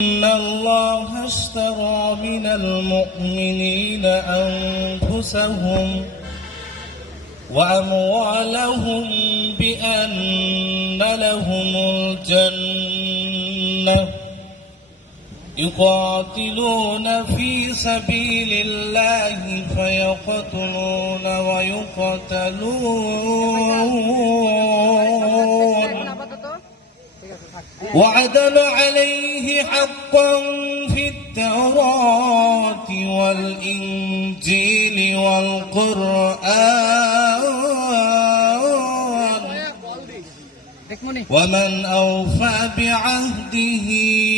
إن الله اشترى من المؤمنين أنفسهم وأموالهم بأن لهم الجنة يقاتلون في سبيل الله فيقتلون ويقتلون وعدا عليه حقا في التوراة والإنجيل والقرآن ومن أوفى بعهده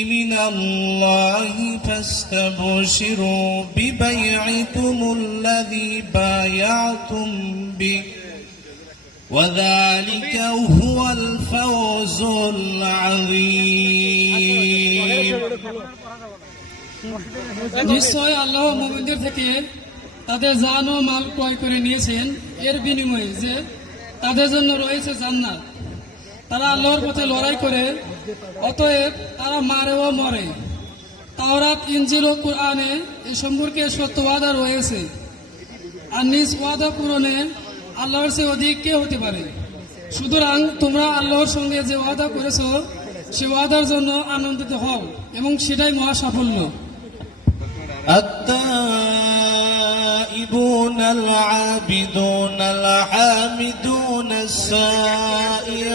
من الله فاستبشروا ببيعكم الذي بايعتم به وذلك هو الفوز العظيم নিশ্চয় আল্লাহ মুমিনদের থেকে তাদের জান ও মাল ক্রয় করে নিয়েছেন এর বিনিময়ে যে তাদের জন্য রয়েছে জান্নাত। তারা আল্লাহর পথে লড়াই করে, অতএব তারা মারে ও মরে। তাওরাত, ইনজিল ও কুরআনে এ সম্পর্কে সত্য ওয়াদা রয়েছে, আর নিজ ওয়াদা পূরণে আল্লাহর চেয়ে অধিক কে হতে পারে। সুতরাং তোমরা আল্লাহর সঙ্গে যে ওয়াদা করেছো সে ওয়াদার জন্য আনন্দিত হও এবং সেটাই মহা সাফল্য। التائبون العابدون الحامدون السائحون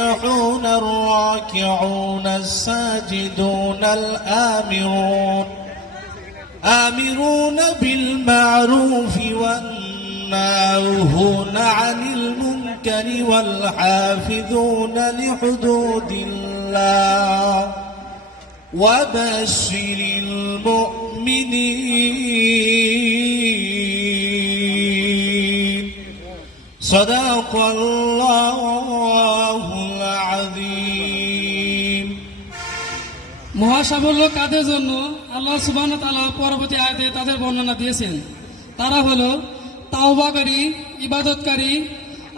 الراكعون الساجدون الآمرون بالمعروف والناهون عن المنكر والحافظون لحدود الله وبشر المؤمنين صدق الله العظيم। মহাসাফল্য কাদের জন্য আল্লাহ সুবহানাহু ওয়া তাআলা পরবর্তী আয়াতে তাদের বর্ণনা দিয়েছেন। তারা হলো তাওবাকারী, ইবাদতকারী,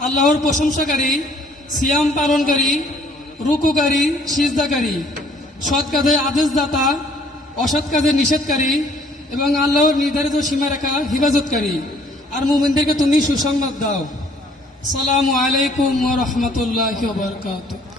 আল্লাহর প্রশংসাকারী, সিয়াম পালনকারী, রুকুকারী, সিজদাকারী, সৎ কাজে আদেশদাতা, অসৎ কাজে নিষেধকারী এবং আল্লাহর নির্ধারিত সীমারেখা হিফাজতকারী। আর মুমিনদেরকে তুমি সুসংবাদ দাও। আসসালামু আলাইকুম ওয়া রাহমাতুল্লাহি ওয়া বারাকাতুহু।